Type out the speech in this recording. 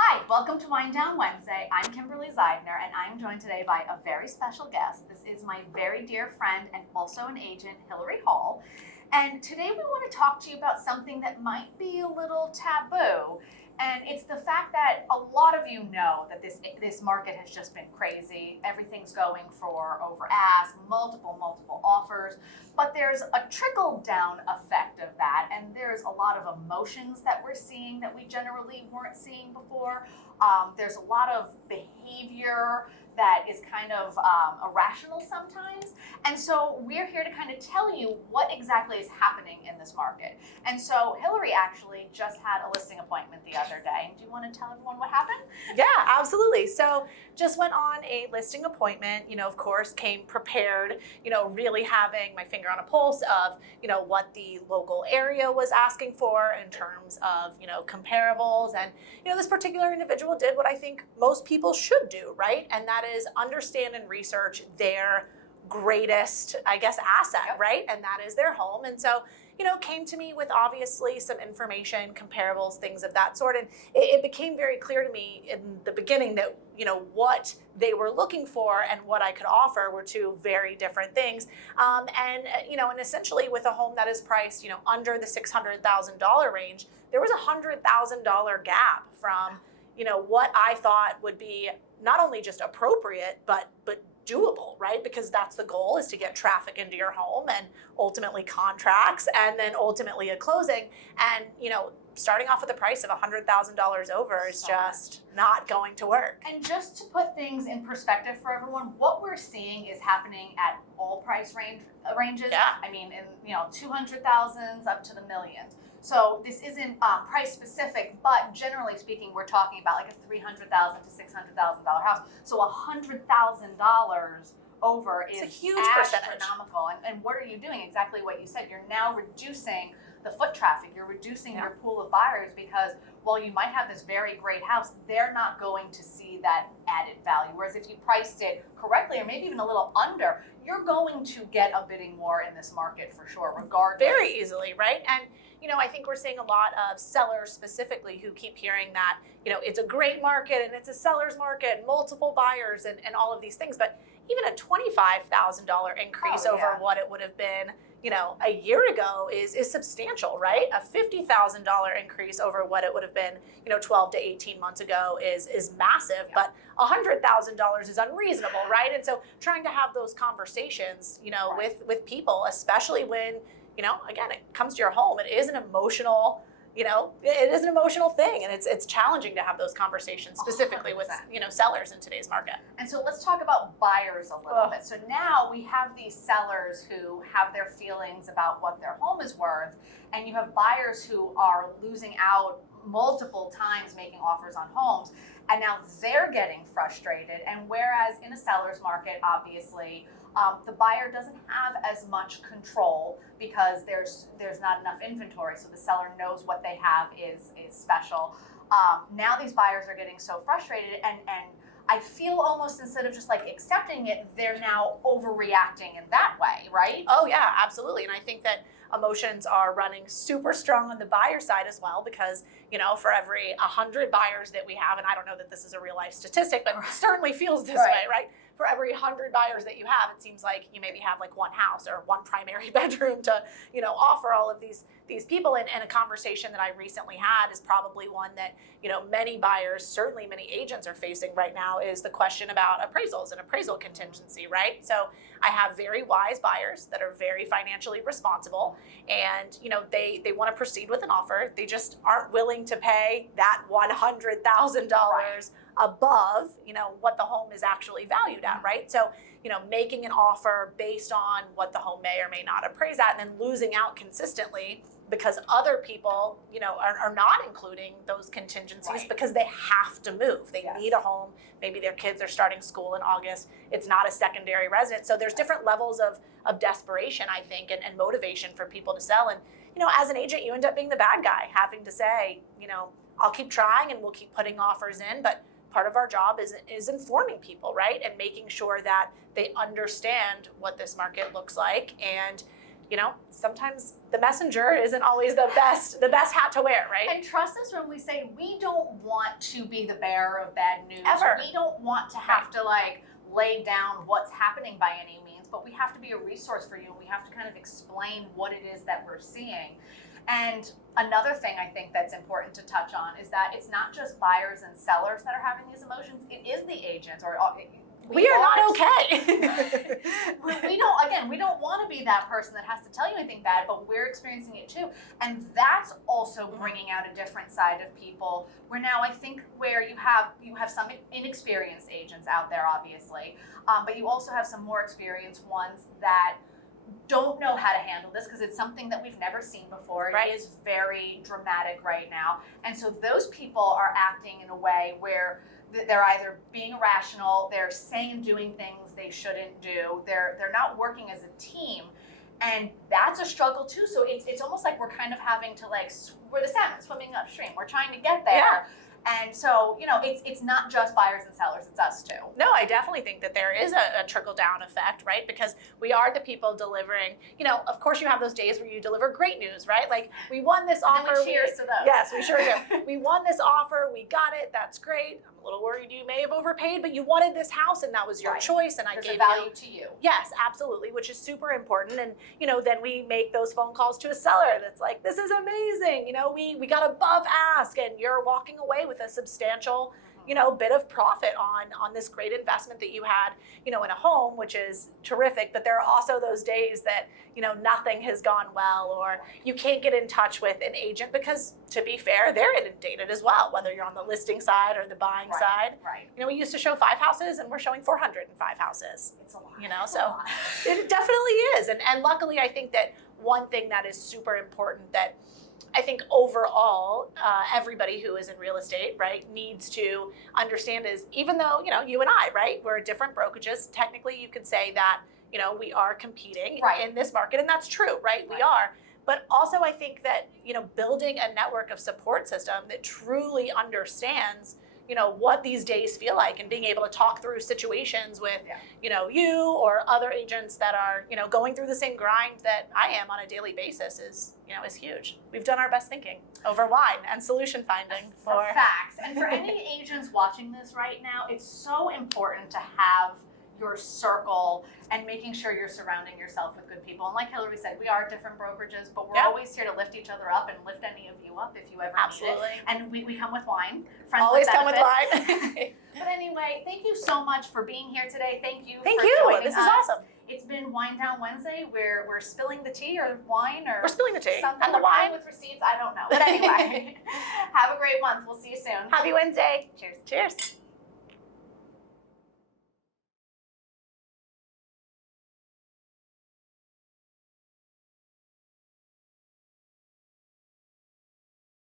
Hi, welcome to Wind Down Wednesday. I'm Kimberly Zeidner, and I'm joined today by a very special guest. This is my very dear friend and also an agent, Hilary Hall. And today we want to talk to you about something that might be a little taboo. And it's the fact that a lot of you know that this market has just been crazy. Everything's going for over ask, multiple offers. But there's a trickle down effect of that. And there's a lot of emotions that we're seeing that we generally weren't seeing before. There's a lot of behavior that is kind of irrational sometimes. And so we're here to kind of tell you what exactly is happening in this market. And so Hilary actually just had a listing appointment the other day. Do you want to tell everyone what happened? Yeah, absolutely. So just went on a listing appointment, of course, came prepared, really having my finger on a pulse of, what the local area was asking for in terms of, comparables. And, this particular individual did what I think most people should do, right? And that is understand and research their greatest, asset, Yep. right? And that is their home. And so, came to me with obviously some information, comparables, things of that sort. And it became very clear to me in the beginning that, what they were looking for and what I could offer were two very different things. And essentially with a home that is priced, under the $600,000 range, there was a $100,000 gap from, what I thought would be not only just appropriate, but doable, right? Because that's the goal, is to get traffic into your home and ultimately contracts and then ultimately a closing. And, starting off with a price of $100,000 over is just not going to work. And just to put things in perspective for everyone, what we're seeing is happening at all price ranges. Yeah. I mean, in 200,000s up to the millions. So this isn't price specific, but generally speaking, we're talking about like a $300,000 to $600,000 house. So $100,000 over It's is a huge percentage. astronomical. And what are you doing? Exactly what you said. You're now reducing the foot traffic. You're reducing your pool of buyers because while you might have this very great house, they're not going to see that added value. Whereas if you priced it correctly or maybe even a little under, you're going to get a bidding war in this market for sure, regardless. Very easily, right? And I think we're seeing a lot of sellers specifically who keep hearing that, it's a great market and it's a seller's market, multiple buyers and all of these things. But even a $25,000 increase over what it would have been, a year ago is substantial, right? A $50,000 increase over what it would have been, 12 to 18 months ago is massive, but $100,000 is unreasonable, right? And so trying to have those conversations, with people, especially when, again, it comes to your home, it is an emotional, it is an emotional thing, and it's challenging to have those conversations specifically 100%. with, sellers in today's market. And so let's talk about buyers a little bit. So now we have these sellers who have their feelings about what their home is worth, and you have buyers who are losing out multiple times making offers on homes, and now they're getting frustrated. And whereas in a seller's market, obviously, the buyer doesn't have as much control because there's not enough inventory, so the seller knows what they have is special. Now these buyers are getting so frustrated, and I feel almost instead of just like accepting it, they're now overreacting in that way, right? Oh yeah, absolutely. And I think that emotions are running super strong on the buyer side as well, because, for every 100 buyers that we have, and I don't know that this is a real life statistic, but it certainly feels this way, right? For every 100 buyers that you have, it seems like you maybe have like one house or one primary bedroom to, offer all of these people. And a conversation that I recently had is probably one that, many buyers, certainly many agents are facing right now, is the question about appraisals and appraisal contingency, right? So I have very wise buyers that are very financially responsible, and, they want to proceed with an offer. They just aren't willing to pay that $100,000 above, what the home is actually valued at, right? So, making an offer based on what the home may or may not appraise at, and then losing out consistently because other people, are not including those contingencies because they have to move. They need a home. Maybe their kids are starting school in August. It's not a secondary residence. So there's different levels of desperation, I think, and motivation for people to sell. And, as an agent, you end up being the bad guy, having to say, I'll keep trying and we'll keep putting offers in, but part of our job is informing people, right? And making sure that they understand what this market looks like, and sometimes the messenger isn't always the best hat to wear, right? And trust us when we say we don't want to be the bearer of bad news. Ever. We don't want to have to like lay down what's happening by any means, but we have to be a resource for you. We have to kind of explain what it is that we're seeing. And another thing I think that's important to touch on is that it's not just buyers and sellers that are having these emotions, it is the agents or we are not okay. we don't want to be that person that has to tell you anything bad, but we're experiencing it too. And that's also bringing out a different side of people where now I think where you have some inexperienced agents out there, obviously, but you also have some more experienced ones that don't know how to handle this because it's something that we've never seen before. Right. It is very dramatic right now. And so those people are acting in a way where they're either being irrational, they're saying and doing things they shouldn't do, they're not working as a team. And that's a struggle too. So it's almost like we're kind of having to we're the salmon swimming upstream. We're trying to get there. Yeah. And so, it's not just buyers and sellers, it's us too. No, I definitely think that there is a trickle-down effect, right? Because we are the people delivering, of course you have those days where you deliver great news, right? Like, we won this offer. And we cheers to those. Yes, we sure do. We won this offer, we got it, that's great. I'm a little worried you may have overpaid, but you wanted this house and that was your choice and I There's gave a value to you. Yes, absolutely, which is super important. And, then we make those phone calls to a seller that's like, this is amazing. We got above ask and you're walking away with a substantial, bit of profit on this great investment that you had, in a home, which is terrific. But there are also those days that, nothing has gone well or you can't get in touch with an agent because, to be fair, they're inundated as well, whether you're on the listing side or the buying side. Right. We used to show 5 houses and we're showing 405 houses. It's a lot. So it definitely is. And luckily, I think that one thing that is super important that I think overall, everybody who is in real estate, right, needs to understand is, even though, you and I, right, we're different brokerages, technically you could say that, we are competing in this market, and that's true, right? We are. But also I think that, building a network of support system that truly understands, what these days feel like and being able to talk through situations with, you or other agents that are, going through the same grind that I am on a daily basis is huge. We've done our best thinking over wine and solution finding for facts. And for any agents watching this right now, it's so important to have your circle and making sure you're surrounding yourself with good people. And like Hilary said, we are different brokerages, but we're always here to lift each other up and lift any of you up if you ever need it. And we come with wine. Always come with wine. But anyway, thank you so much for being here today. Thank you. This is awesome. It's been Wine Down Wednesday where we're spilling the tea or wine or we're spilling the tea and the wine with receipts. I don't know. But anyway, have a great month. We'll see you soon. Happy Wednesday. Cheers. Cheers.